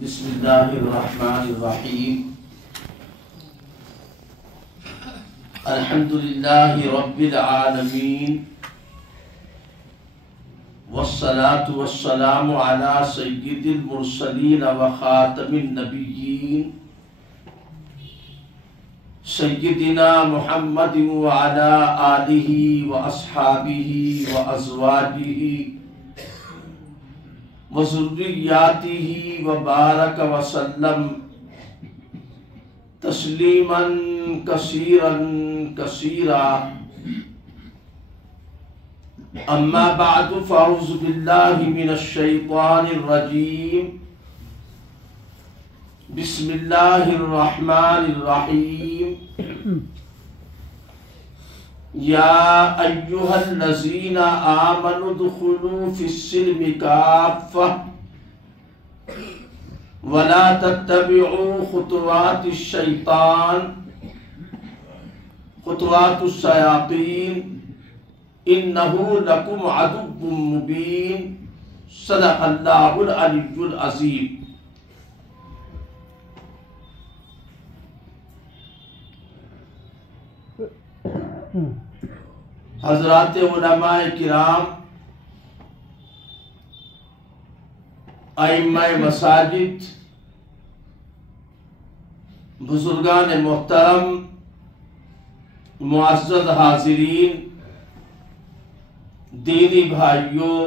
بسم اللہ الرحمن الرحیم الحمد للہ رب العالمین والصلاة والسلام علی سید المرسلین وخاتم النبیین سیدنا محمد وعلی آلہ واصحابہ وازواجہ وذریاتہ وبارک وسلم تسلیما کثیرا کثیرا اما بعد فاعوذ باللہ من الشیطان الرجیم بسم اللہ الرحمن الرحیم یا ایہا الذین آمنوا ادخلوا فی السلم کافہ ولا تتبعوا خطوات الشیطان خطوات الشیاطین انہ لکم عدو مبین صدق اللہ العلی العظیم۔ حضرات علماء کرام، ائمہ مساجد، بزرگان محترم، معزز حاضرین، دینی بھائیوں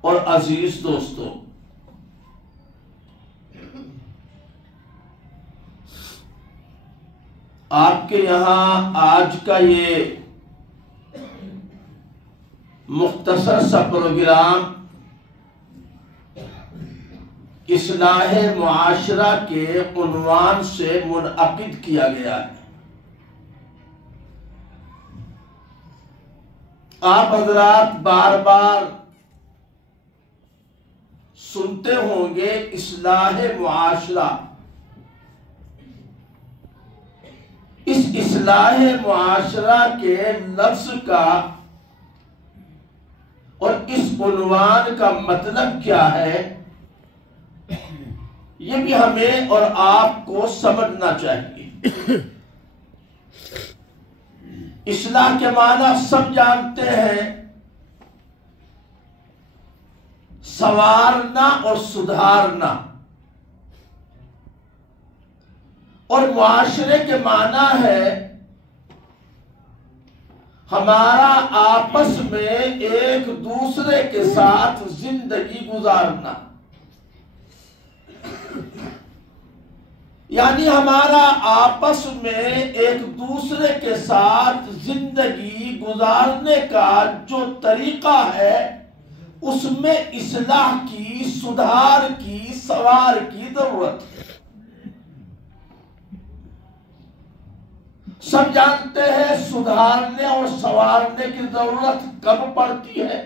اور عزیز دوستوں، آپ کے یہاں آج کا یہ مختصر سا پروگرام اصلاح معاشرہ کے عنوان سے منعقد کیا گیا ہے۔ آپ حضرات بار بار سنتے ہوں گے اصلاح معاشرہ۔ اس اصلاح معاشرہ کے لفظ کا اور اس عنوان کا مطلب کیا ہے، یہ بھی ہمیں اور آپ کو سمجھنا چاہیے۔ اصلاح کے معنی سب جانتے ہیں، سنوارنا اور سدھارنا، اور معاشرے کے معنی ہے ہمارا آپس میں ایک دوسرے کے ساتھ زندگی گزارنا، یعنی ہمارا آپس میں ایک دوسرے کے ساتھ زندگی گزارنے کا جو طریقہ ہے اس میں اصلاح کی، سدھار کی، سنوار کی ضرورت ہے۔ سب جانتے ہیں سدھارنے اور سنوارنے کی ضرورت کب پڑتی ہے۔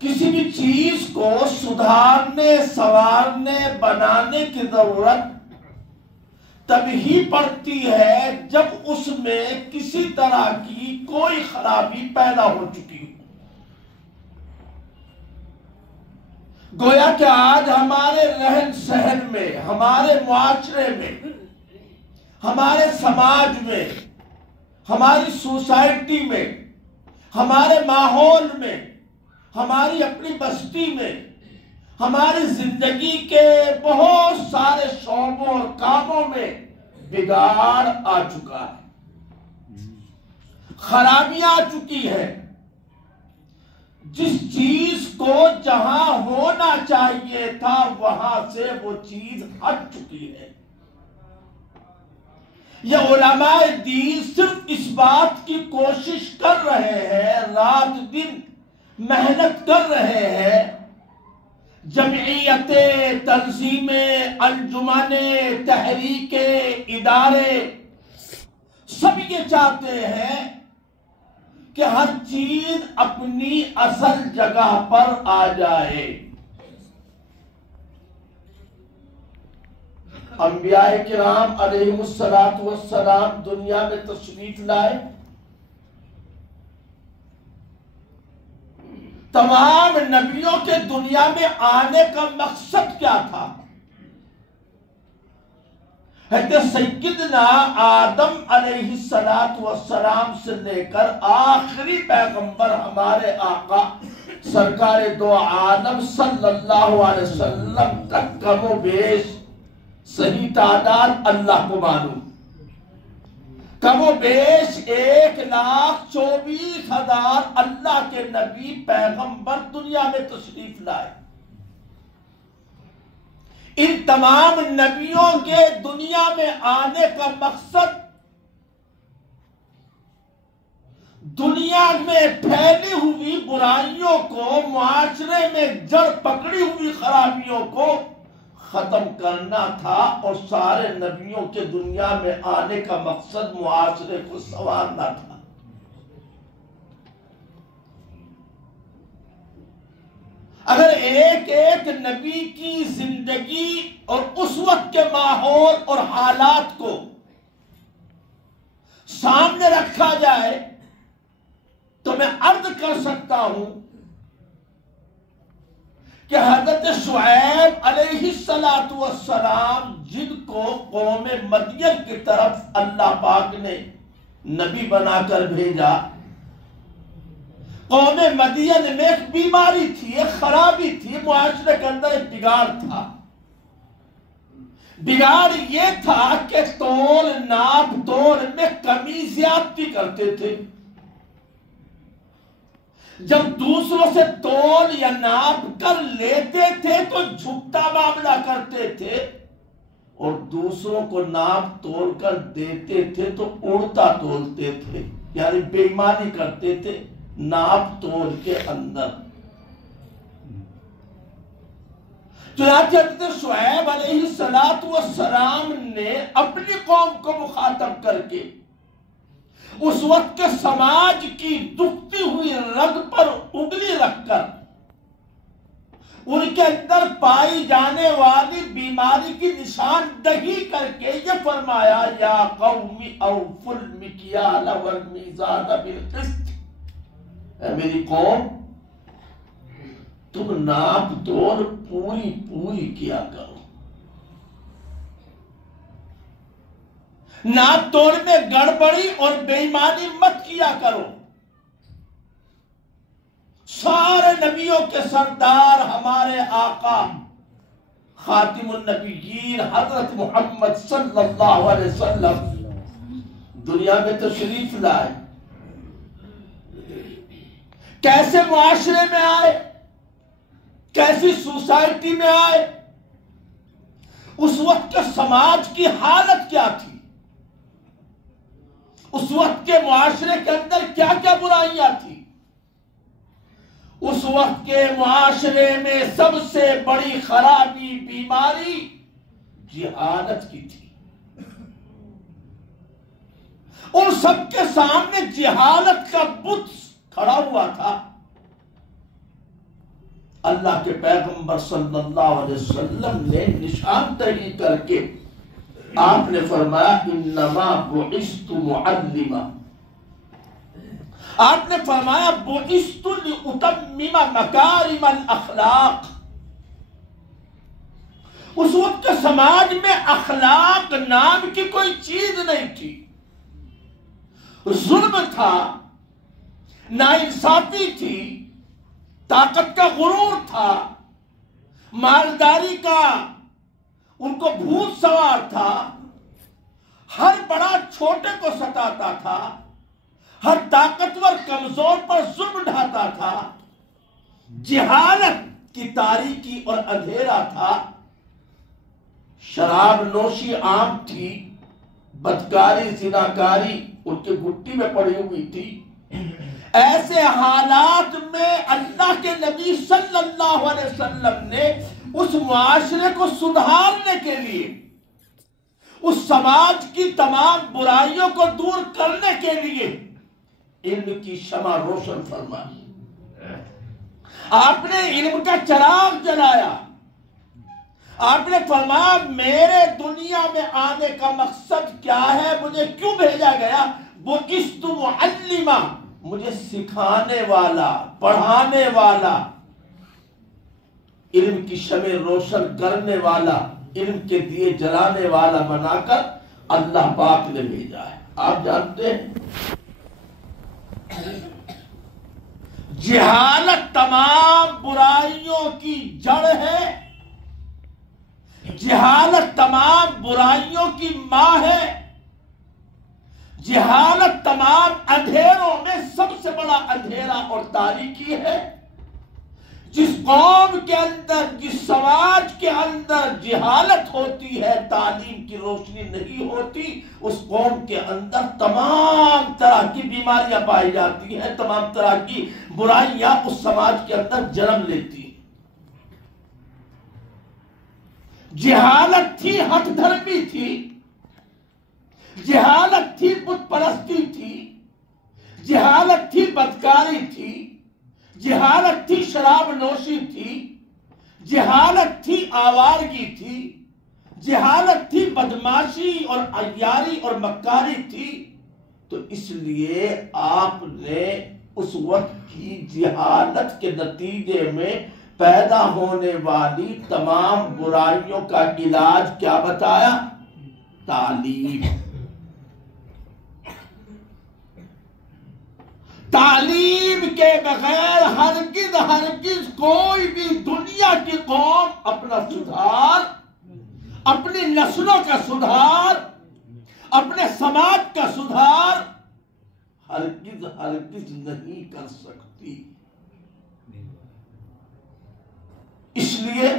کسی بھی چیز کو سدھارنے، سنوارنے، بنانے کی ضرورت تب ہی پڑتی ہے جب اس میں کسی طرح کی کوئی خرابی پیدا ہو چکی ہو۔ گویا کہ آج ہمارے رہن سہن میں، ہمارے معاشرے میں، ہمارے سماج میں، ہماری سوسائٹی میں، ہمارے ماحول میں، ہماری اپنی بستی میں، ہماری زندگی کے بہت سارے شعبوں اور کاموں میں بگاڑ آ چکا ہے، خرابیاں آ چکی ہے۔ جس چیز کو جہاں ہونا چاہیے تھا وہاں سے وہ چیز ہٹ چکی ہے۔ یہ علماء دین صرف اس بات کی کوشش کر رہے ہیں، رات دن محنت کر رہے ہیں، جمعیتیں، تنظیمیں، انجمنیں، تحریکیں، ادارے سب یہ چاہتے ہیں کہ ہر چیز اپنی اصل جگہ پر آ جائے۔ انبیاء کرام علیہم السلام دنیا میں تشریف لائے، تمام نبیوں کے دنیا میں آنے کا مقصد کیا تھا؟ سیدنا آدم علیہ السلام سے لے کر آخری پیغمبر ہمارے آقا سرکار دو عالم صلی اللہ علیہ وسلم تک کم و بیش صحیح تعداد اللہ کو معلوم، کم و بیش 1,24,000 اللہ کے نبی پیغمبر دنیا میں تشریف لائے۔ ان تمام نبیوں کے دنیا میں آنے کا مقصد دنیا میں پھیلی ہوئی برائیوں کو، معاشرے میں جڑ پکڑی ہوئی خرابیوں کو ختم کرنا تھا، اور سارے نبیوں کے دنیا میں آنے کا مقصد معاشرے کو سنوارنا تھا۔ اگر ایک ایک نبی کی زندگی اور اس وقت کے ماحول اور حالات کو سامنے رکھا جائے تو میں عرض کر سکتا ہوں کہ حضرت شعیب علیہ السلام جن کو قوم مدین کی طرف اللہ پاک نے نبی بنا کر بھیجا، قوم مدین میں ایک بیماری تھی، ایک خرابی تھی، معاشرے کے اندر ایک بگاڑ تھا۔ بگاڑ یہ تھا کہ تول ناپ تول میں کمی زیادتی کرتے تھے۔ جب دوسروں سے تول یا ناپ کر لیتے تھے تو جھکتا معاملہ کرتے تھے، اور دوسروں کو ناپ تول کر دیتے تھے تو اڑتا تولتے تھے، یعنی بے ایمانی کرتے تھے ناپ تول کے اندر۔ چنانچہ حضرت شعیب علیہ السلام نے اپنی قوم کو مخاطب کر کے اس وقت کے سماج کی دکھتی ہوئی رگ پر انگلی رکھ کر ان کے اندر پائی جانے والی بیماری کی نشاندہی کر کے یہ فرمایا، یا قوم اوفوا المکیال والمیزان بالقسط، اے میری قوم تم ناپ تول پوری کیا کرو، ناپ تول میں گڑبڑی اور بے ایمانی مت کیا کرو۔ سارے نبیوں کے سردار ہمارے آقا خاتم النبیین حضرت محمد صلی اللہ علیہ وسلم دنیا میں تشریف لائے، کیسے معاشرے میں آئے، کیسی سوسائٹی میں آئے، اس وقت کے سماج کی حالت کیا تھی، اس وقت کے معاشرے کے اندر کیا کیا برائیاں تھی۔ اس وقت کے معاشرے میں سب سے بڑی خرابی، بیماری جہالت کی تھی۔ ان سب کے سامنے جہالت کا بت کھڑا ہوا تھا۔ اللہ کے پیغمبر صلی اللہ علیہ وسلم نے نشاندہی کر کے آپ نے فرمایا، انما بعثت معلما، آپ نے فرمایا بعثت لاتمم مکارم الاخلاق۔ اس وقت کے سماج میں اخلاق نام کی کوئی چیز نہیں تھی، ظلم تھا، ناانصافی تھی، طاقت کا غرور تھا، مالداری کا ان کو بھوت سوار تھا، ہر بڑا چھوٹے کو ستاتا تھا، ہر طاقتور کمزور پر ظلم ڈھاتا تھا، جہالت کی تاریکی اور اندھیرا تھا، شراب نوشی عام تھی، بدکاری زناکاری ان کی گھٹی میں پڑی ہوئی تھی۔ ایسے حالات میں اللہ کے نبی صلی اللہ علیہ وسلم نے اس معاشرے کو سدھارنے کے لیے، اس سماج کی تمام برائیوں کو دور کرنے کے لیے علم کی شمع روشن فرمائی۔ آپ نے علم کا چراغ جلایا، آپ نے فرمایا میرے دنیا میں آنے کا مقصد کیا ہے، مجھے کیوں بھیجا گیا؟ بعثت معلما، مجھے سکھانے والا، پڑھانے والا، علم کی شمع روشن کرنے والا، علم کے دیے جلانے والا بنا کر اللہ پاک نے بھیجا ہے۔ آپ جانتے ہیں جہالت تمام برائیوں کی جڑ ہے، جہالت تمام برائیوں کی ماں ہے، جہالت تمام اندھیروں میں سب سے بڑا اندھیرا اور تاریکی ہے۔ جس قوم کے اندر، جس سماج کے اندر جہالت ہوتی ہے، تعلیم کی روشنی نہیں ہوتی، اس قوم کے اندر تمام طرح کی بیماریاں پائی جاتی ہیں، تمام طرح کی برائیاں اس سماج کے اندر جنم لیتی ہیں۔ جہالت تھی، حق دھرمی تھی، جہالت تھی، بت پرستی تھی، جہالت تھی، بدکاری تھی، جہالت تھی، شراب نوشی تھی، جہالت تھی، آوارگی تھی، جہالت تھی، بدماشی اور عیاری اور مکاری تھی۔ تو اس لیے آپ نے اس وقت کی جہالت کے نتیجے میں پیدا ہونے والی تمام برائیوں کا علاج کیا بتایا؟ تعلیم۔ تعلیم کے بغیر ہرگز ہرگز کوئی بھی دنیا کی قوم اپنا سدھار، اپنی نسلوں کا سدھار، اپنے سماج کا سدھار ہرگز ہرگز نہیں کر سکتی۔ اس لیے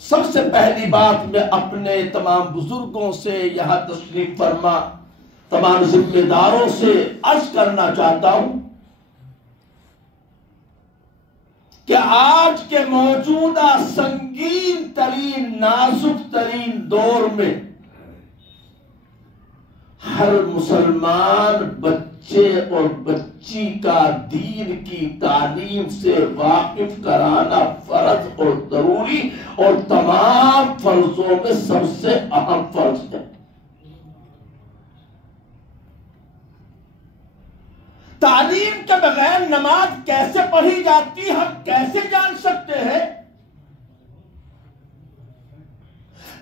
سب سے پہلی بات میں اپنے تمام بزرگوں سے، یہاں تشریف فرما تمام ذمہ داروں سے عرض کرنا چاہتا ہوں کہ آج کے موجودہ سنگین ترین، نازک ترین دور میں ہر مسلمان بچے اور بچی کا دین کی تعلیم سے واقف کرانا فرض اور ضروری اور تمام فرضوں میں سب سے اہم فرض ہے۔ تعلیم کے بغیر نماز کیسے پڑھی جاتی ہم کیسے جان سکتے ہیں؟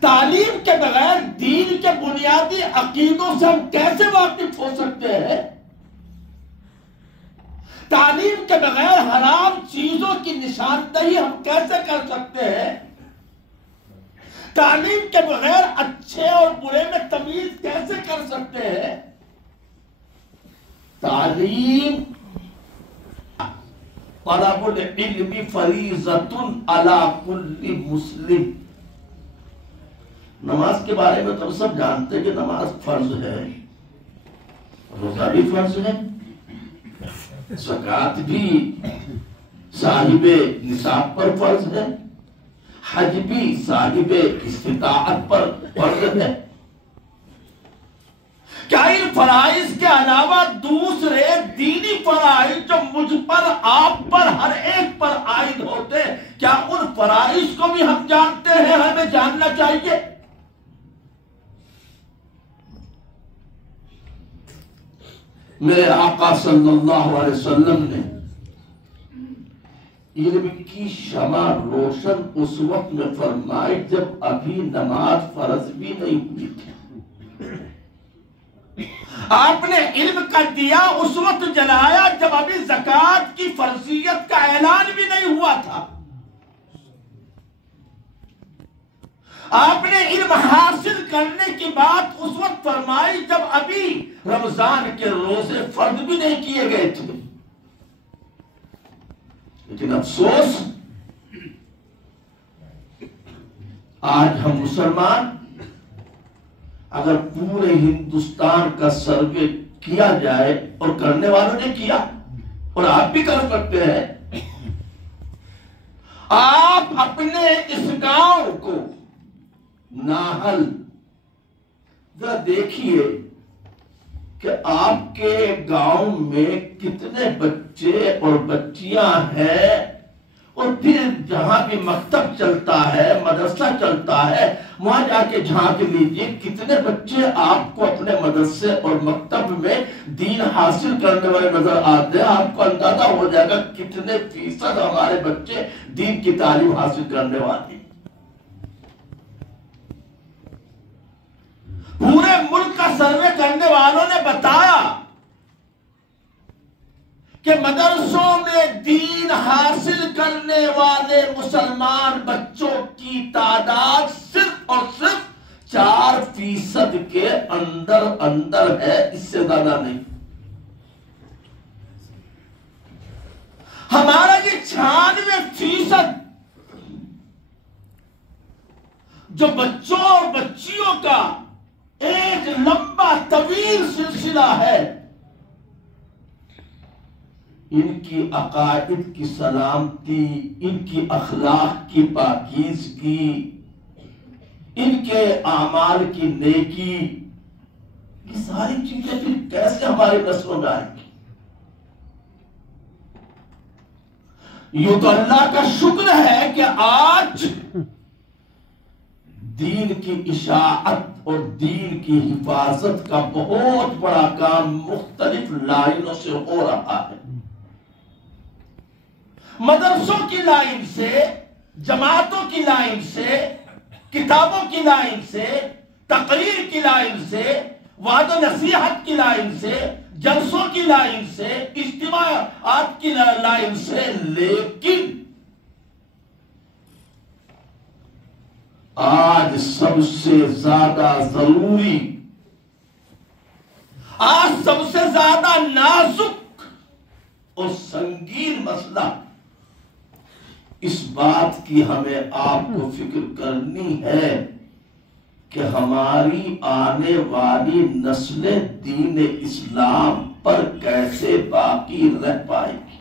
تعلیم کے بغیر دین کے بنیادی عقیدوں سے ہم کیسے واقف ہو سکتے ہیں؟ تعلیم کے بغیر حرام چیزوں کی نشاندہی ہم کیسے کر سکتے ہیں؟ تعلیم کے بغیر اچھے اور برے میں تمیز کیسے کر سکتے ہیں؟ تعلیم طلب العلم فریضۃ علی کل مسلم۔ نماز کے بارے میں تو سب جانتے ہیں کہ نماز فرض ہے، روزہ بھی فرض ہے، زکوٰۃ بھی صاحب نصاب پر فرض ہے، حج بھی صاحب استطاعت پر فرض ہے۔ کیا ان فرائض کے علاوہ دوسرے دینی فرائض جو مجھ پر، آپ پر، ہر ایک پر عائد ہوتے، کیا ان فرائض کو بھی ہم جانتے ہیں؟ ہمیں جاننا چاہیے۔ میرے آقا صلی اللہ علیہ وسلم نے علم کی شمع روشن اس وقت میں فرمائی جب ابھی نماز فرض بھی نہیں ہوئی تھی۔ آپ نے علم کا دیا اس وقت جلایا جب ابھی زکوٰۃ کی فرضیت کا اعلان بھی نہیں ہوا تھا۔ آپ نے علم حاصل کرنے کی بات اس وقت فرمائی جب ابھی رمضان کے روزے فرض بھی نہیں کیے گئے تھے۔ لیکن افسوس، آج ہم مسلمان اگر پورے ہندوستان کا سروے کیا جائے، اور کرنے والوں نے کیا اور آپ بھی کر سکتے ہیں، آپ اپنے اس گاؤں کو ناہل ذرا دیکھیے کہ آپ کے گاؤں میں کتنے بچے اور بچیاں ہیں اور پھر جہاں بھی مکتب چلتا ہے، مدرسہ چلتا ہے، وہاں جا کے جھانک لیجئے کتنے بچے آپ کو اپنے مدرسے اور مکتب میں دین حاصل کرنے والے نظر آتے ہیں۔ آپ کو اندازہ ہو جائے گا کتنے فیصد ہمارے بچے دین کی تعلیم حاصل کرنے والے۔ پورے ملک کا سروے کرنے والوں نے بتایا کہ مدرسوں میں دین حاصل کرنے والے مسلمان بچوں کی تعداد صرف اور صرف 4% کے اندر ہے، اس سے زیادہ نہیں۔ ہمارا یہ 96% جو بچوں اور بچیوں کا ایک لمبا طویل سلسلہ ہے، ان کی عقائد کی سلامتی، ان کی اخلاق کی پاکیزگی، ان کے اعمال کی نیکی، یہ ساری چیزیں پھر کیسے ہماری نسلوں میں آئیں گی؟ یوں تو اللہ کا شکر ہے کہ آج دین کی اشاعت اور دین کی حفاظت کا بہت بڑا کام مختلف لائنوں سے ہو رہا ہے۔ مدرسوں کی لائن سے، جماعتوں کی لائن سے، کتابوں کی لائن سے، تقریر کی لائن سے، وعظ و نصیحت کی لائن سے، جلسوں کی لائن سے، اجتماعات کی لائن سے، لیکن آج سب سے زیادہ ضروری، آج سب سے زیادہ نازک اور سنگین مسئلہ اس بات کی ہمیں آپ کو فکر کرنی ہے کہ ہماری آنے والی نسلیں دین اسلام پر کیسے باقی رہ پائیں گی۔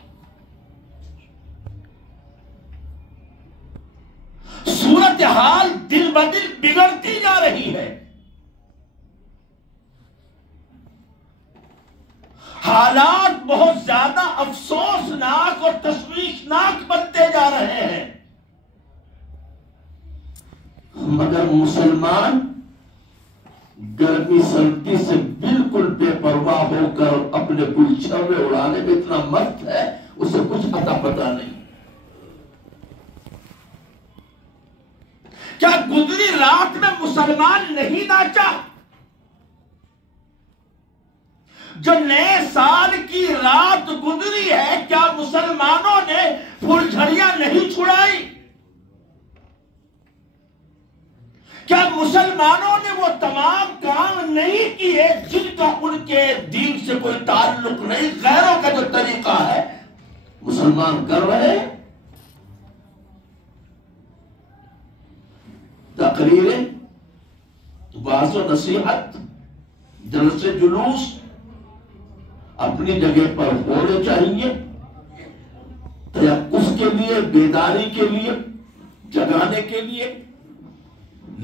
صورتحال دل بدل بگڑتی جا رہی ہے، حالات بہت زیادہ افسوسناک اور تشویشناک بنتے جا رہے ہیں، مگر مسلمان گرمی سردی سے بالکل بے پرواہ ہو کر اپنے گلچھوے اڑانے میں اتنا مست ہے، اسے کچھ اتا پتا نہیں۔ کیا گزری رات میں مسلمان نہیں ناچا؟ جو نئے سال کی رات گزری ہے، کیا مسلمانوں نے پھلجھڑیاں نہیں چھڑائی؟ کیا مسلمانوں نے وہ تمام کام نہیں کیے جن کا ان کے دین سے کوئی تعلق نہیں؟ غیروں کا جو طریقہ ہے مسلمان کر رہے ہیں۔ تقریریں، وعظ و نصیحت، جلسے جلوس اپنی جگہ پر ہونے چاہیے، تیقظ کے لیے، بیداری کے لیے، جگانے کے لیے،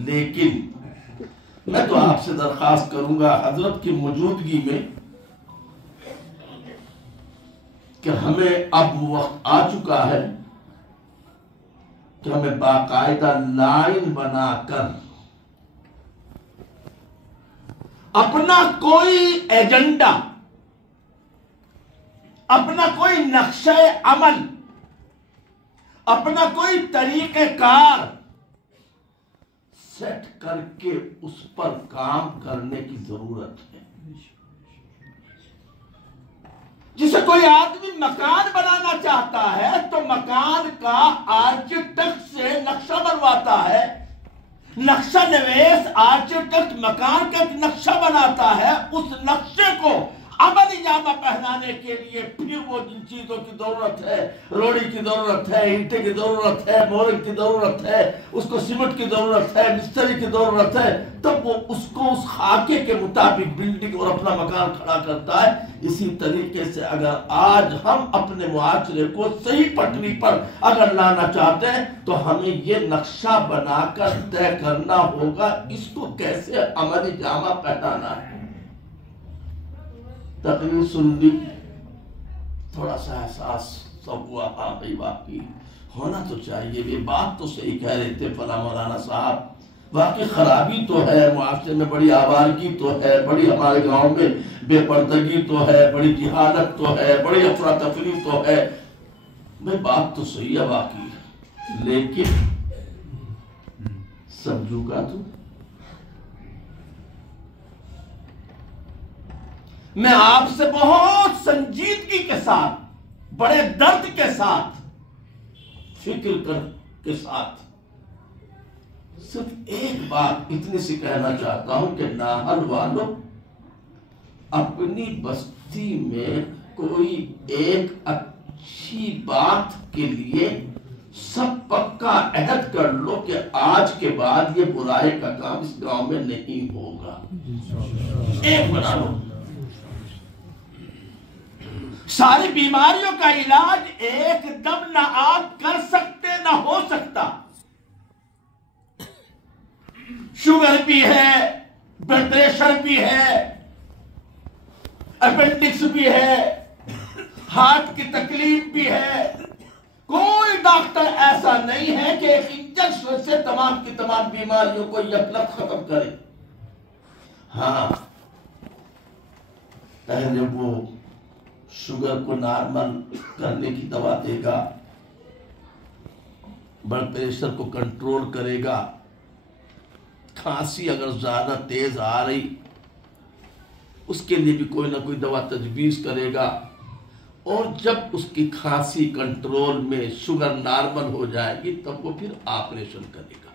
لیکن میں تو آپ سے درخواست کروں گا حضرت کی موجودگی میں کہ ہمیں اب وقت آ چکا ہے کہ ہمیں باقاعدہ لائن بنا کر اپنا کوئی ایجنڈا، اپنا کوئی نقشہ عمل، اپنا کوئی طریقہ کار سیٹ کر کے اس پر کام کرنے کی ضرورت ہے۔ جسے کوئی آدمی مکان بنانا چاہتا ہے تو مکان کا آرکیٹیکٹ سے نقشہ بنواتا ہے، نقشہ نویس آرکیٹیکٹ مکان کا ایک نقشہ بناتا ہے، اس نقشے کو عملی جامہ پہنانے کے لیے پھر وہ جن چیزوں کی ضرورت ہے، روڑی کی ضرورت ہے، اینٹے کی ضرورت ہے، مورنگ کی ضرورت ہے، اس کو سیمنٹ کی ضرورت ہے، مستری کی ضرورت ہے، تب وہ اس کو اس خاکے کے مطابق بلڈنگ اور اپنا مکان کھڑا کرتا ہے۔ اسی طریقے سے اگر آج ہم اپنے معاشرے کو صحیح پٹری پر اگر لانا چاہتے ہیں تو ہمیں یہ نقشہ بنا کر طے کرنا ہوگا اس کو کیسے عملی جامہ پہنانا ہے۔ تقریر سن لی، تھوڑا سا احساس سب ہوا، ہاں بھائی واقعی ہونا تو چاہیے. یہ بات تو صحیح کہہ رہے تھے فلاں مولانا صاحب. واقعی خرابی تو ہے معاشرے میں, بڑی آوارگی تو ہے, بڑی ہمارے گاؤں میں بے پردگی تو ہے, بڑی جہالت تو ہے, بڑی افراتفری تو ہے. بھائی بات تو صحیح ہے واقعی, لیکن سمجھو گا تو میں آپ سے بہت سنجیدگی کے ساتھ, بڑے درد کے ساتھ, فکر کے ساتھ صرف ایک بات اتنی سی کہنا چاہتا ہوں کہ ناہل والوں, اپنی بستی میں کوئی ایک اچھی بات کے لیے سب پکا عہد کر لو کہ آج کے بعد یہ برائی کا کام اس گاؤں میں نہیں ہوگا. ایک بنا لو. ساری بیماریوں کا علاج ایک دم نہ آپ کر سکتے نہ ہو سکتا. شوگر بھی ہے, بلڈ پریشر بھی ہے, اپینڈکس بھی ہے, ہارٹ کی تکلیف بھی ہے. کوئی ڈاکٹر ایسا نہیں ہے کہ ایک انجیکشن سے تمام کی تمام بیماریوں کو یکلخت ختم کرے. ہاں, پہلے وہ شوگر کو نارمل کرنے کی دوا دے گا, بلڈ پریشر کو کنٹرول کرے گا, کھانسی اگر زیادہ تیز آ رہی اس کے لیے بھی کوئی نہ کوئی دوا تجویز کرے گا, اور جب اس کی کھانسی کنٹرول میں, شوگر نارمل ہو جائے گی, تب وہ پھر آپریشن کرے گا.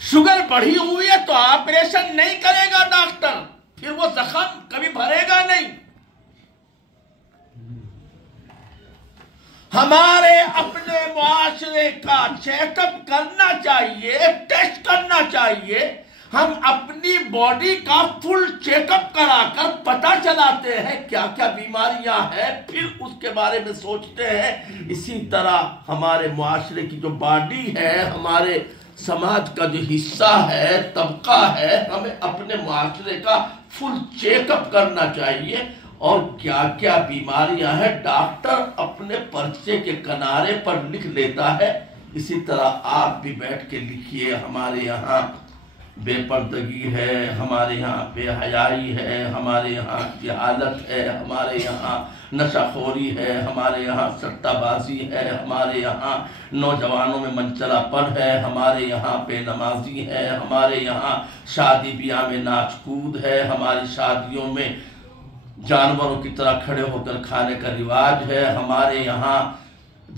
شوگر بڑھی ہوئی ہے تو آپریشن نہیں کرے گا ڈاکٹر, پھر وہ زخم کبھی بھرے گا نہیں. ہمارے اپنے معاشرے کا چیک اپ کرنا چاہیے, ٹیسٹ کرنا چاہیے. ہم اپنی باڈی کا فل چیک اپ کرا کر پتہ چلاتے ہیں کیا کیا بیماریاں ہیں, پھر اس کے بارے میں سوچتے ہیں. اسی طرح ہمارے معاشرے کی جو باڈی ہے, ہمارے سماج کا جو حصہ ہے, طبقہ ہے, ہمیں اپنے معاشرے کا فل چیک اپ کرنا چاہیے. اور کیا کیا بیماریاں ہیں ڈاکٹر اپنے پرچے کے کنارے پر لکھ لیتا ہے. اسی طرح آپ بھی بیٹھ کے لکھیے, ہمارے یہاں بے پردگی ہے, ہمارے یہاں بے حیائی ہے, ہمارے یہاں جہالت ہے, ہمارے یہاں نشہ خوری ہے, ہمارے یہاں سٹہ بازی ہے, ہمارے یہاں نوجوانوں میں منچلا پن ہے, ہمارے یہاں بے نمازی ہے, ہمارے یہاں شادی بیاہ میں ناچ کود ہے, ہماری شادیوں میں جانوروں کی طرح کھڑے ہو کر کھانے کا رواج ہے, ہمارے یہاں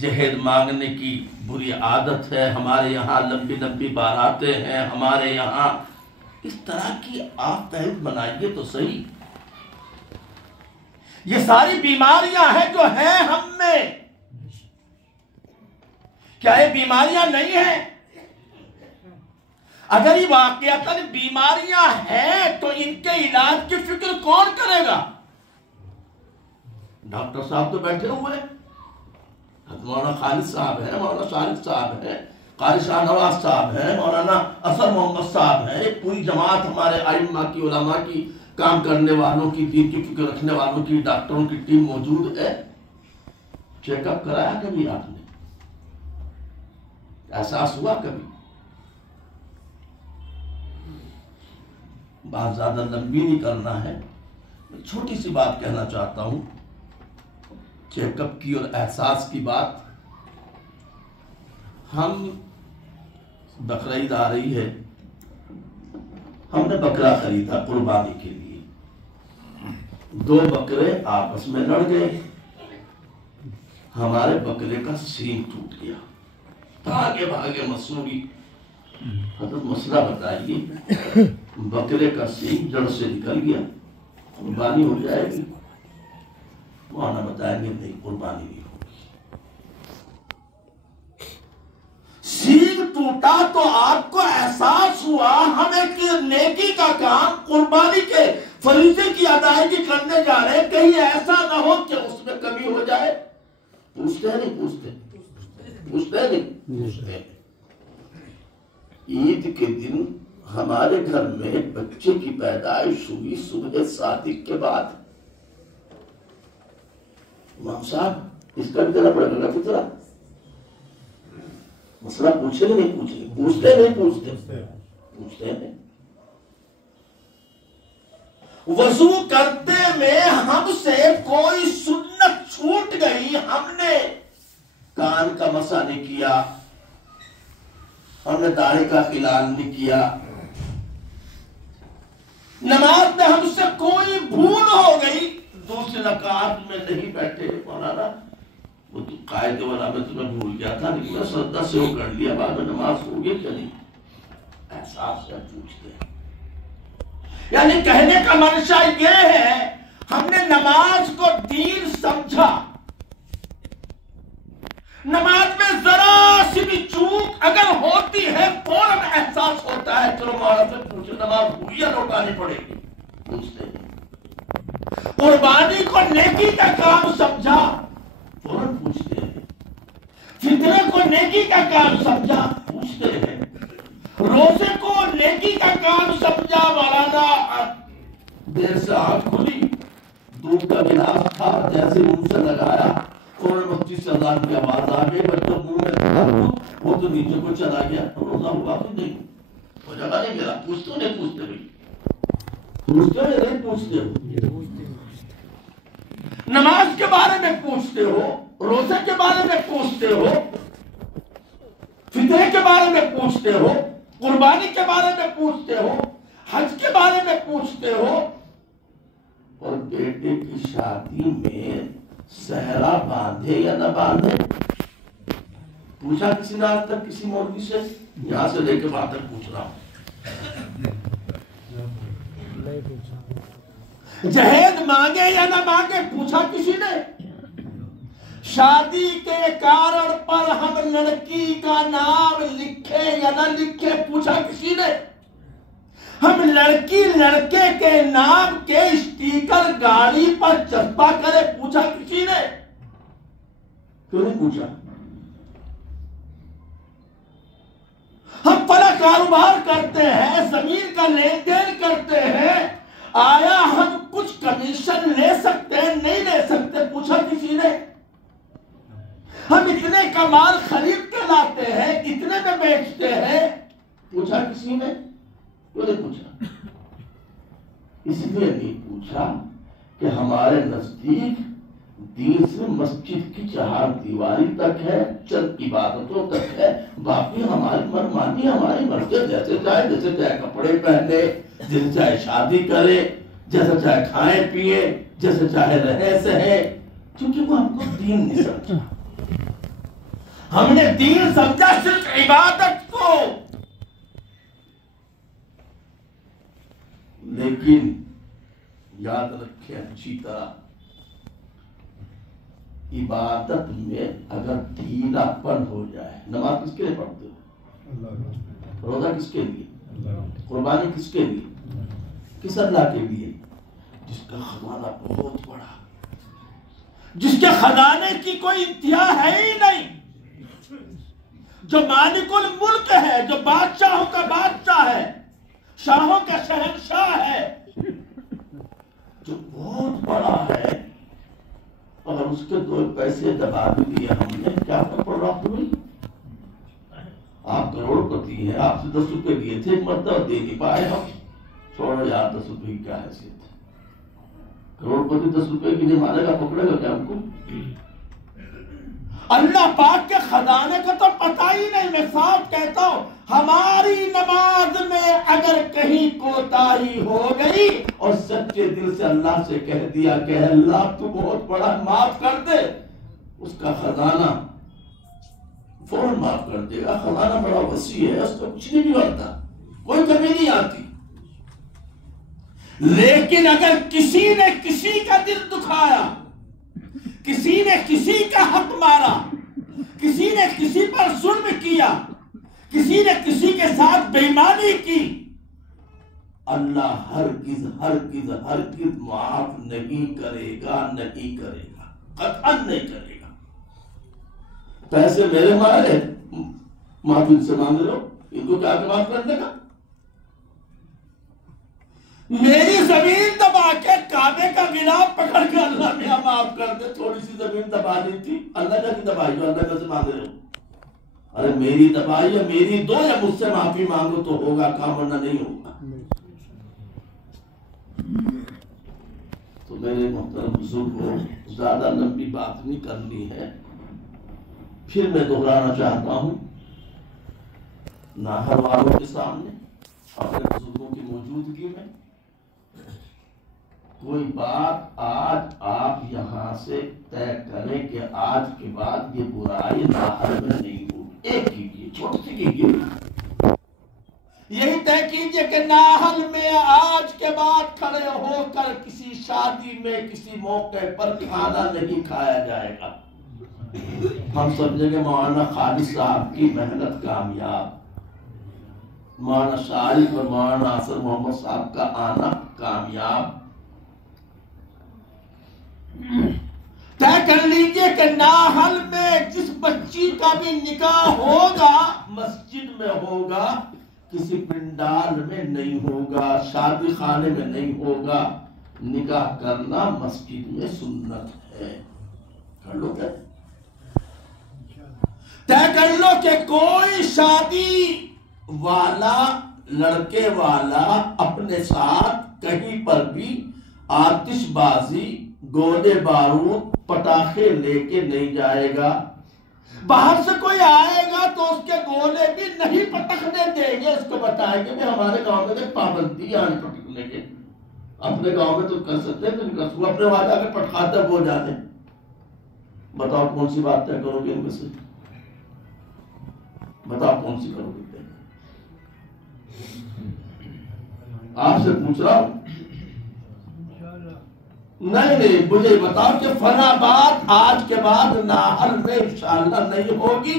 جہیز مانگنے کی بری عادت ہے, ہمارے یہاں لمبی لمبی باراتیں ہیں, ہمارے یہاں اس طرح کی آپ فہرست بنائیے تو صحیح. یہ ساری بیماریاں ہیں جو ہیں ہم میں. کیا یہ بیماریاں نہیں ہیں؟ اگر یہ واقعتاً بیماریاں ہیں تو ان کے علاج کی فکر کون کرے گا؟ ڈاکٹر صاحب تو بیٹھے ہوئے ہیں, مولانا خالد صاحب ہیں, مولانا شارق صاحب ہیں, قاری شاہ نواز صاحب ہیں, مولانا اثر محمد صاحب ہیں. ایک پوری جماعت ہمارے ائمہ کی, علماء کی, کام کرنے والوں کی, دین کی فکر رکھنے والوں کی, ڈاکٹروں کی ٹیم موجود ہے. چیک اپ کرایا کبھی آپ نے؟ احساس ہوا کبھی؟ بات زیادہ لمبی نہیں کرنا ہے, چھوٹی سی بات کہنا چاہتا ہوں. چیک اپ کی اور احساس کی بات. ہم بقرعید آ رہی ہے, ہم نے بکرا خریدا قربانی کے لیے. 2 بکرے آپس میں لڑ گئے, ہمارے بکرے کا سینگ ٹوٹ گیا. بھاگے بھاگے مسوری, حضرت مسئلہ بتائیے, بکرے کا سینگ جڑ سے نکل گیا, قربانی ہو جائے گی؟ مولانا بتائیں گے نہیں, قربانی نہیں ہوگی. سینگ ٹوٹا تو آپ کو احساس ہوا ہم ایک نیکی کا کام, قربانی کے فریضے کی ادائیگی کرنے جا رہے ہیں, کہیں ایسا نہ ہو کہ اس میں کمی ہو جائے. پوچھتے ہیں نہیں پوچھتے؟ پوچھتے ہیں نہیں پوچھتے. عید کے دن ہمارے گھر میں بچے کی پیدائش ہوئی صبح صادق کے بعد. امام صاحب اس کا بھی دینا پڑے گا فطرہ. مسئلہ پوچھے نہیں پوچھے، پوچھتے نہیں پوچھتے ہیں. وضو کرتے میں ہم سے کوئی سنت چھوٹ گئی، ہم نے کان کا مسا نہیں کیا، ہم نے داڑھی کا خلال نہیں کیا، نماز میں ہم سے کوئی بھول ہو گئی، دوسری رکعت میں نہیں بیٹھے، مولانا وہ تو قائد والا میں تمہیں بھول گیا تھا لیکن میں سجدہ سے وہ کر لیا، بعد میں نماز ہو گئی کہ نہیں، احساس سے پوچھتے ہیں. یعنی کہنے کا منشا یہ ہے ہم نے نماز کو دین سمجھا، نماز میں ذرا سی بھی چوک اگر ہوتی ہے فوراً احساس ہوتا ہے، چلو مولانا سے پوچھے نماز ہوئی یا لوٹانی پڑے گی، پوچھتے ہیں. قربانی کو نیکی کا کام سمجھا، فوراً پوچھتے ہیں. فطرے کو نیکی کا کام سمجھا، پوچھتے ہیں. روزے کو نیکی کا کام سمجھا، مولانا دیر سے آنکھ کھلی، دودھ کا گلاس تھا، جیسے منہ سے لگایا فوراً مسجد سے اذان کی آواز آ گئی، بچوں منہ میں تھا وہ تو نیچے کو چلا گیا، روزہ ہوا تو نہیں، وہ جگہ نہیں ملا. پوچھتے نہیں پوچھتے بھی، پوچھتے ہو یا نہیں پوچھتے ہو؟ نماز کے بارے میں پوچھتے ہو، روزے کے بارے میں پوچھتے ہو، فطرے کے بارے میں پوچھتے ہو، قربانی کے بارے میں پوچھتے ہو، حج کے بارے میں پوچھتے ہو، اور بیٹے کی شادی میں صحرا باندھے یا نہ باندھے پوچھا کسی نے آج تک کسی مولوی سے؟ یہاں سے لے کے وہاں تک پوچھ رہا ہوں. جہیز مانگے یا نہ مانگے پوچھا کسی نے؟ شادی کے کارڈ پر ہم لڑکی کا نام لکھے یا نہ لکھے پوچھا کسی نے؟ ہم لڑکی لڑکے کے نام کے اسٹیکر گاڑی پر چسپا کرے پوچھا کسی نے؟ کیوں نہیں پوچھا؟ ہم بڑا کاروبار کرتے ہیں، زمین کا لین دین کرتے ہیں، آیا ہم کچھ کمیشن لے سکتے ہیں نہیں لے سکتے پوچھا کسی نے؟ ہم اتنے کا مال خرید کے لاتے ہیں، اتنے میں بیچتے ہیں پوچھا کسی نے؟ کیوں نہیں پوچھا؟ اس لیے نہیں پوچھا کہ ہمارے نزدیک دین سے مسجد کی چہار دیواری تک ہے، چند عبادتوں تک ہے، باقی ہماری منمانی ہماری مرضی، جیسے چاہے کپڑے پہنے، جیسے چاہے شادی کرے، جیسے چاہے کھائیں پیئے، جیسے چاہے رہے سہے، کیونکہ وہ ہم کو دین نہیں سمجھا. ہم نے دین سمجھا صرف عبادت کو. لیکن یاد رکھیں اچھی طرح، عبادت میں اگر ڈھیلا پن ہو جائے، نماز کس کے لیے پڑھتے ہو؟ روزہ کس کے لیے؟ قربانی کس کے لیے؟ کس اللہ کے لیے؟ جس کا خزانہ بہت بڑا، جس کے خزانے کی کوئی انتہا ہے ہی نہیں، جو مالک الملک ہے، جو بادشاہوں کا بادشاہ ہے، شاہوں کا شہنشاہ ہے، جو بہت بڑا ہے. اگر اس کے 2 پیسے دبا بھی دیے ہم نے، کیا فرق پڑ رہا تمہیں؟ آپ کروڑ پتی ہیں، آپ سے 10 روپے دیے تھے، ایک مرتبہ دے نہیں پائے ہم، چھوڑو یار 10 روپے کی کیا حیثیت ہے، کروڑ پتی 10 روپے کی نہیں مانے گا، پکڑے گا کیا ہم کو؟ اللہ پاک کے خزانے کا تو پتہ ہی نہیں. میں صاف کہتا ہوں، ہماری نماز میں اگر کہیں کوتاہی ہو گئی اور سچے دل سے اللہ سے کہہ دیا کہ اللہ تو بہت بڑا، معاف کر دے، اس کا خزانہ فوراً معاف کر دے گا. خزانہ بڑا وسیع ہے، اس کو کچھ نہیں بگڑتا، کوئی کمی نہیں آتی. لیکن اگر کسی نے کسی کا دل دکھایا، کسی نے کسی کا حق مارا، کسی نے کسی پر ظلم کیا، کسی نے کسی کے ساتھ بے ایمانی کی، اللہ ہرگز ہرگز ہرگز معاف نہیں کرے گا، نہیں کرے گا، قطعاً نہیں کرے گا. پیسے میرے مارے، معافی سے مانگ لو، ان کو کیا معاف کرنے کا؟ میری زمین دبا کے کعبے کا غلاف پکڑ کے اللہ میاں معاف کر دے، تھوڑی سی زمین دبا دی تھی، اللہ کا کی دبائی جو اللہ کا سے مانگ رہے ہو، ارے میری دبائی یا میری دو یا مجھ سے معافی مانگو تو ہوگا کام، ورنہ نہیں ہوگا۔ تو میرے محترم بزرگوں، زیادہ لمبی بات نہیں کرنی ہے، پھر میں دہرانا چاہتا ہوں ناہر والوں کے سامنے اپنے بزرگوں کی موجودگی میں، کوئی بات آج آپ یہاں سے طے کریں کہ آج کے بعد یہ برائی ناہر میں نہیں ہوگی، ایک کیجیے، چھوٹی سی کیجیے، یہی طے کیجیے کہ ناہل میں آج کے بعد کھڑے ہو کر کسی شادی میں کسی موقع پر کھانا نہیں کھایا جائے گا۔ ہم سمجھیں گے مولانا خالد صاحب کی محنت کامیاب، مولانا شارف اور مولانا ناصر محمد صاحب کا آنا کامیاب۔ طے کر لیجئے کہ ناہل میں جس بچی کا بھی نکاح ہوگا مسجد میں ہوگا، کسی پنڈال میں نہیں ہوگا، شادی خانے میں نہیں ہوگا، نکاح کرنا مسجد میں سنت ہے۔ کر لو کیا؟ طے کر لو کہ کوئی شادی والا لڑکے والا اپنے ساتھ کہیں پر بھی آتش بازی، گولے بارود، پٹاخے لے کے نہیں جائے گا۔ باہر سے کوئی آئے گا تو اس کے گولے بھی نہیں پٹکنے دیں گے، اس کو بتائیں گے کہ ہمارے گاؤں میں پابندی ہے پٹکنے کے، اپنے گاؤں میں تو کر سکتے ہیں، تو نہیں کر سکتے، اپنے وہاں جا کے پٹکاتے ہو جانے۔ بتاؤ کون سی بات طے کرو گے ان میں سے؟ بتاؤ کون سی کرو گے؟ آپ سے پوچھ رہا ہوں، نہیں مجھے بتاؤ کہ فلاں بات آج کے بعد ناہل میں انشاءاللہ نہیں ہوگی،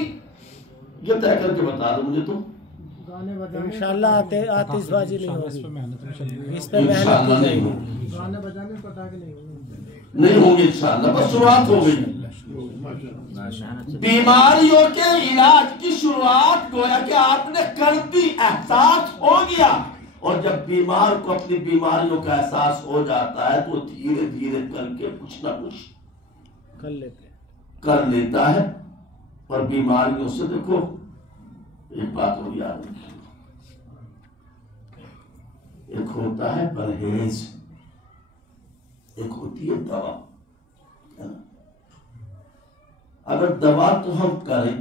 یہ طے کر کے بتا دو مجھے تو۔ انشاءاللہ آتش بازی نہیں ہوگی، اس پہ انشاءاللہ محنت نہیں کی ہوگی، گانے بجانے پٹاخے نہیں ہوں نہیں ہوں گے انشاءاللہ، بس شروعات ہو گئی۔ بیماریوں کے علاج کی شروعات گویا کہ آپ نے کر دی، احساس ہو گیا، اور جب بیمار کو اپنی بیماریوں کا احساس ہو جاتا ہے تو دھیرے دھیرے کر کے کچھ نہ کچھ کر لیتا ہے، اور بیماریوں سے دیکھو ایک بات اور یاد رکھیے، ایک ہوتا ہے پرہیز، ایک ہوتی ہے دوا۔ اگر دوا تو ہم کریں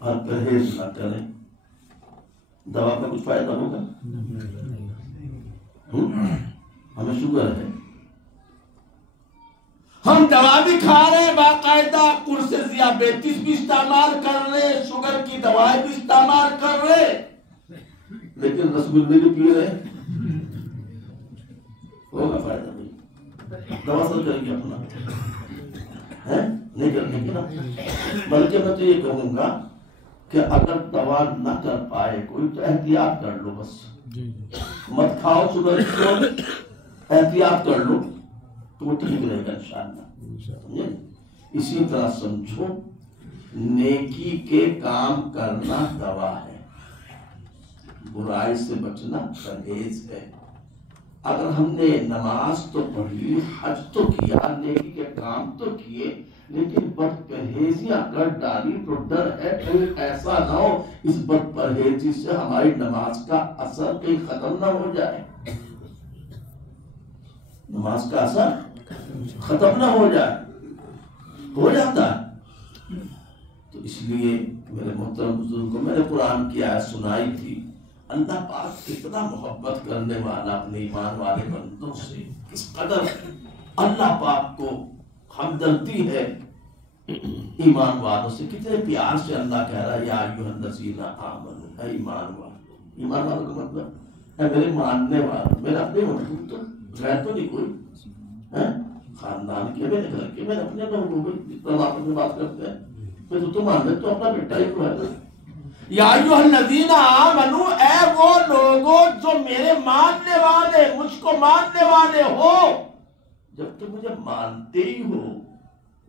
اور پرہیز نہ کریں، دوا کا کچھ فائدہ ہوگا؟ ہمیں شوگر ہے، ہم دوا بھی کھا رہے ہیں باقاعدہ، قرص ذیابیطس بھی استعمال کر رہے، شوگر کی دوائیں بھی استعمال کر رہے، لیکن رسگلے بھی پی رہے، ہوگا فائدہ نہیں؟ دوا سر کریں گے اپنا نہیں کرنے کی نا، بلکہ میں تو یہ کہوں گا کہ اگر دوا نہ کر پائے کوئی تو احتیاط کر لو، بس مت کھاؤ شوگر کی، احتیاط کر لو تو وہ ٹھیک رہے گا انشاءاللہ۔ اسی طرح سمجھو نیکی کے کام کرنا دوا ہے، برائی سے بچنا پرہیز ہے۔ اگر ہم نے نماز تو پڑھی، حج تو کیا، نیکی کے کام تو کیے، لیکن بد پرہیزیاں کر ڈالی تو ڈر ہے کہیں ایسا نہ ہو اس بد پرہیزی سے ہماری نماز کا اثر کہیں ختم نہ ہو جائے، نماز کا اثر ختم نہ ہو جائے، ہو جاتا ہے۔ تو اس لیے میرے محترم بزرگ کو میں نے قرآن کی آیت سنائی تھی، اللہ پاک کتنا محبت کرنے والا اپنے ایمان والے بندوں سے، کس قدر اللہ پاک کو ہمدردی ہے ایمان والوں سے، کتنے پیار سے اللہ کہہ رہا ہے یا ایھا الذین آمنوا، اے ایمان والوں۔ ایمان والوں کا مطلب اے میرے ماننے والوں، میرا اپنے مطلب تو غیر تو نہیں کوئی، خاندان کے میرے گھر کے میرے اپنے لوگوں میں جتنا آپ میں بات کرتے ہیں، میں تو مان لے تو اپنا بیٹا ہی تو ہے۔ یا ایھا الذین آمنوا، اے وہ لوگوں جو میرے ماننے والے، مجھ کو ماننے والے ہو، جب تم مجھے مانتے ہی ہو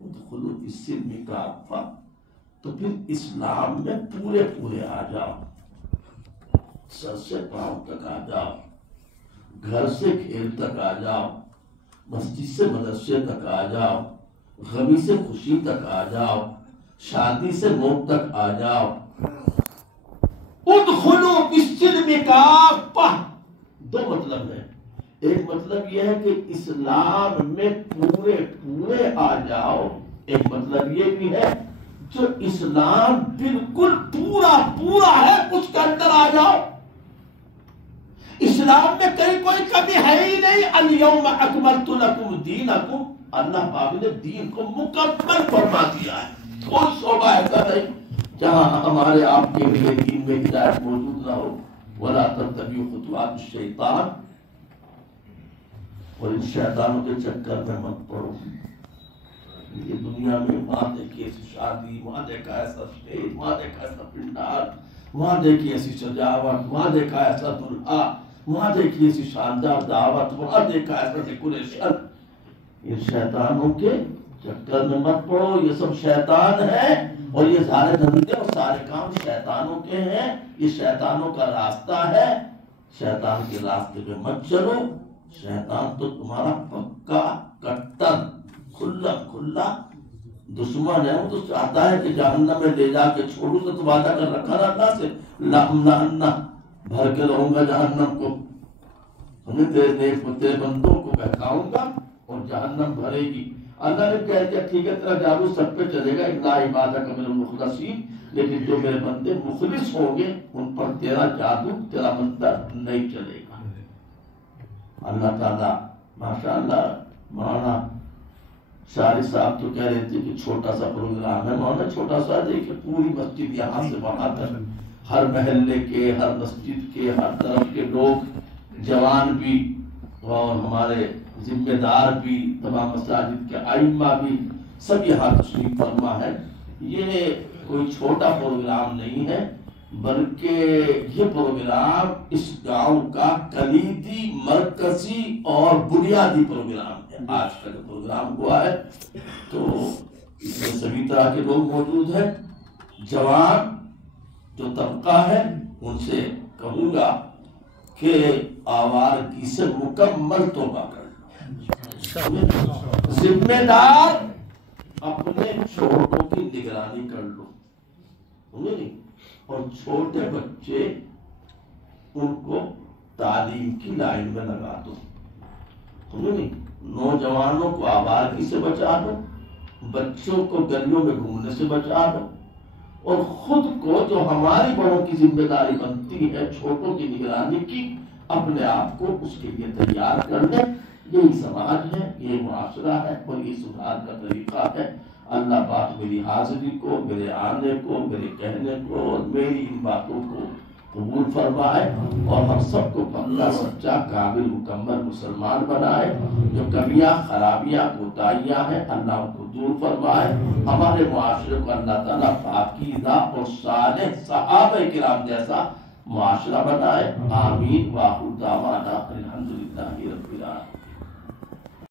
ادخلوا فی السلم کافہ، تو پھر اسلام میں پورے پورے آ جاؤ، سر سے پاؤں تک آ جاؤ، گھر سے کھیل تک آ جاؤ، مسجد سے مدرسے تک آ جاؤ، غمی سے خوشی تک آ جاؤ، شادی سے موت تک آ جاؤ، ادخلوا بالسلم کافہ، دو مطلب ہے۔ ایک مطلب یہ ہے کہ اسلام میں پورے آ جاؤ، ایک مطلب یہ بھی ہے جو اسلام بالکل پورا ہے اس کے اندر آ جاؤ۔ اسلام میں کہیں کوئی کمی ہے ہی نہیں۔ الیوم اکملت لکم دینکم، اللہ پاک نے دین کو مکمل فرما دیا ہے، کوئی شعبہ ایسا نہیں جہاں ہمارے آپ کے لیے دین میں ہدایت موجود نہ ہو۔ ولا تتبعوا خطوات الشیطان، اور ان شیطانوں کے چکر میں مت پڑو۔ یہ دنیا میں وہاں دیکھی ایسی شادی، وہاں دیکھا ایسا اسٹیج، وہاں دیکھا ایسا پنڈال، وہاں دیکھی ایسی سجاوٹ، وہاں دیکھا ایسا دلہا، وہاں دیکھی ایسی شاندار دعوت، وہاں دیکھا ایسا ڈیکوریشن۔ یہ شیطانوں کے چکر میں مت پڑو، یہ سب شیطان ہے، اور یہ سارے دھندے اور سارے کام شیطانوں کے ہیں، یہ شیطانوں کا راستہ ہے۔ شیطان کے راستے پہ مت چلو، شیطان تو تمہارا پکا کٹر کھلا دشمن ہے۔ وہ تو چاہتا ہے کہ جہنم میں لے جا کے چھوڑوں، تو وعدہ کر رکھا نا اللہ سے، لَأَمْلَأَنَّ، بھر کے رہوں گا جہنم کو، ہمیں تیرے بندوں کو بہکاؤں گا اور جہنم بھرے گی۔ اللہ نے کہہ دیا ٹھیک ہے تیرا جادو سب پہ چلے گا، اِلَّا عِبَادَكَ مِنَ الْمُخْلَصِينَ، لیکن جو میرے بندے مخلص ہوں گے ان پر تیرا جادو، تیرا منتر نہیں چلے گا۔ اللہ تعالیٰ ماشاءاللہ، مولانا شاعری صاحب تو کہہ رہے تھے کہ چھوٹا سا پروگرام ہے۔ مولانا چھوٹا سا دیکھیں، پوری مسجد یہاں سے وہاں تک، ہر محلے کے، ہر مسجد کے، ہر طرف کے لوگ، جوان بھی اور ہمارے ذمہ دار بھی، تمام مساجد کے ائمہ بھی، سب یہاں تشریف فرما ہے۔ یہ کوئی چھوٹا پروگرام نہیں ہے، بلکہ یہ پروگرام اس گاؤں کا کلیدی، مرکزی اور بنیادی پروگرام ہے۔ آج کا جو پروگرام ہوا ہے تو اس میں سبھی طرح کے لوگ موجود ہیں۔ جوان جو طبقہ ہے ان سے کہوں گا کہ آوارگی سے مکمل توبہ کر لو، ذمہ دار اپنے چھوٹوں کی نگرانی کر لو، اور چھوٹے بچے ان کو تعلیم کی لائن میں لگا دو، نوجوانوں کو آوارگی سے بچا دو، بچوں کو گلیوں میں گھومنے سے بچا دو، اور خود کو جو ہماری بڑوں کی ذمہ داری بنتی ہے چھوٹوں کی نگرانی کی، اپنے آپ کو اس کے لیے تیار کر دیں۔ یہی سماج ہے، یہ معاشرہ ہے، اور یہ سدھار کا طریقہ ہے۔ اللہ پاک میری حاضری کو، میرے آنے کو، میرے کہنے کو اور میری ان باتوں کو قبول فرمائے، اور ہم سب کو پکا سچا کامل مکمل مسلمان بنائے۔ جو کمیاں خرابیاں کوتاہیاں ہیں اللہ ان کو دور فرمائے۔ ہمارے معاشرے کو اللہ تعالیٰ پاکیزہ اور صالح صحابہ کرام جیسا معاشرہ بنائے۔ آمین۔ وآخر دعوانا الحمدللہ رب العالمین۔